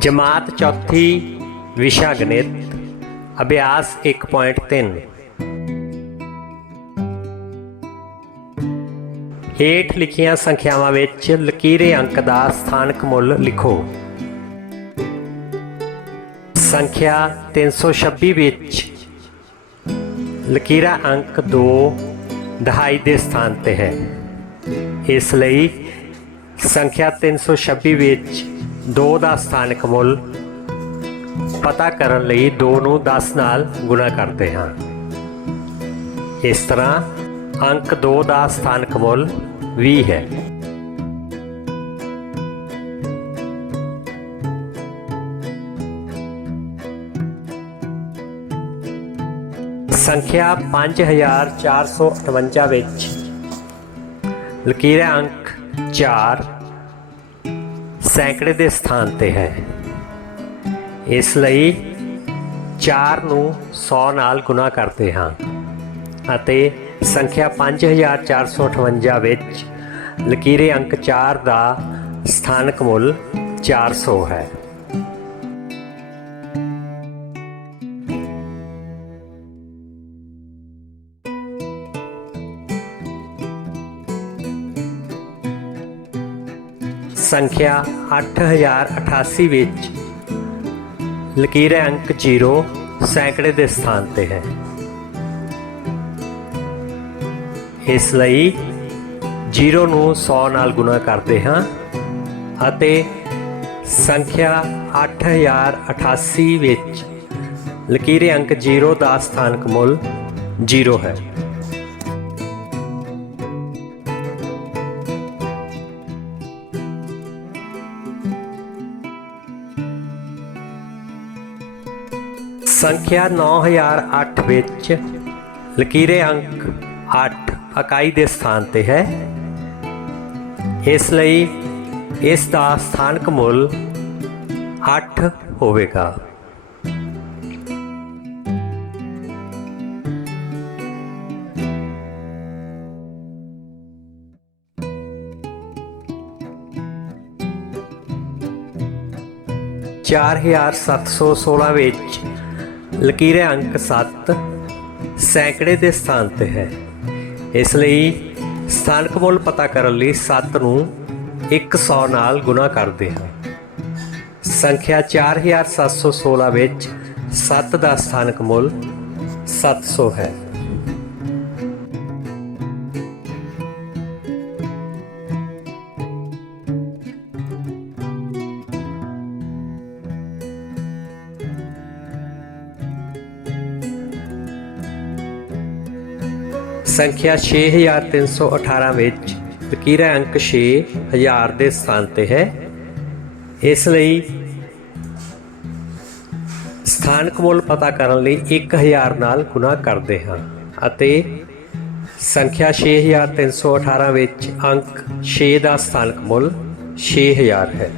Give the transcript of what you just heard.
ਜਮਾਤ ਚੌਥੀ, ਵਿਸ਼ਾ ਗਣਿਤ, ਅਭਿਆਸ 1.3 ਹੇਠ ਲਿਖੀਆਂ ਸੰਖਿਆਵਾਂ ਵਿੱਚ ਲਕੀਰੇ ਅੰਕ ਦਾ ਸਥਾਨਕ ਮੁੱਲ ਲਿਖੋ। ਸੰਖਿਆ 326 ਵਿੱਚ ਲਕੀਰਾ ਅੰਕ 2 ਦਹਾਈ ਦੇ ਸਥਾਨ ਤੇ ਹੈ। ਇਸ ਲਈ ਸੰਖਿਆ 326 ਵਿੱਚ 2 ਦਾ ਸਥਾਨਕ ਮੁੱਲ ਪਤਾ ਕਰਨ ਲਈ 2 ਨੂੰ 10 ਨਾਲ ਗੁਣਾ ਕਰਦੇ ਹਾਂ। ਇਸ ਤਰ੍ਹਾਂ ਅੰਕ 2 ਦਾ ਸਥਾਨਕ ਮੁੱਲ 20 ਹੈ। ਸੰਖਿਆ 5458 ਵਿੱਚ ਲਕੀਰ ਅੰਕ 4 ਸੈਂਕੜੇ ਦੇ ਸਥਾਨ ਤੇ ਹੈ। ਇਸ ਲਈ 4 ਨੂੰ 100 ਨਾਲ ਗੁਣਾ ਕਰਦੇ ਹਾਂ ਅਤੇ ਸੰਖਿਆ 5458 ਵਿੱਚ ਲਕੀਰੇ ਅੰਕ 4 ਦਾ ਸਥਾਨਕ ਮੁੱਲ 400 ਹੈ। ਸੰਖਿਆ 8088 ਵਿੱਚ ਲਕੀਰ ਅੰਕ 0 ਸੈਂਕੜੇ ਦੇ ਸਥਾਨ ਤੇ ਹੈ। ਇਸ ਲਈ 0 ਨੂੰ 100 ਨਾਲ ਗੁਣਾ ਕਰਦੇ ਹਾਂ ਅਤੇ ਸੰਖਿਆ 8088 ਵਿੱਚ ਲਕੀਰ ਅੰਕ 0 ਦਾ ਸਥਾਨਕ ਮੁੱਲ 0 ਹੈ। ਸੰਖਿਆ 9008 ਵਿੱਚ ਲਕੀਰੇ ਅੰਕ 8 ਇਕਾਈ ਦੇ ਸਥਾਨ ਤੇ ਹੈ। ਇਸ ਲਈ ਇਸ ਦਾ ਸਥਾਨਕ ਮੁੱਲ 8 ਹੋਵੇਗਾ। ਚਾਰ ਹਜ਼ਾਰ ਸੱਤ ਸੌ ਸੋਲਾਂ ਵਿੱਚ ਲਕੀਰੇ ਅੰਕ 7 ਸੈਂਕੜੇ ਦੇ ਸਥਾਨ ਤੇ ਹੈ। ਇਸ ਲਈ ਸਥਾਨਕ ਮੁੱਲ ਪਤਾ ਕਰਨ ਲਈ 7 ਨੂੰ 100 ਨਾਲ ਗੁਣਾ ਕਰਦੇ ਹਾਂ। ਸੰਖਿਆ 4716 ਵਿੱਚ 7 ਦਾ ਸਥਾਨਕ ਮੁੱਲ 700 ਹੈ। ਸੰਖਿਆ 6318 ਵਿੱਚ ਲਕੀਰਾ ਅੰਕ 6 ਹਜ਼ਾਰ ਦੇ ਸਥਾਨ ਤੇ ਹੈ। ਇਸ ਲਈ ਸਥਾਨਕ ਮੁੱਲ ਪਤਾ ਕਰਨ ਲਈ 1000 ਨਾਲ ਗੁਣਾ ਕਰਦੇ ਹਾਂ ਅਤੇ ਸੰਖਿਆ 6318 ਵਿੱਚ ਅੰਕ 6 ਦਾ ਸਥਾਨਕ ਮੁੱਲ 6000 ਹੈ।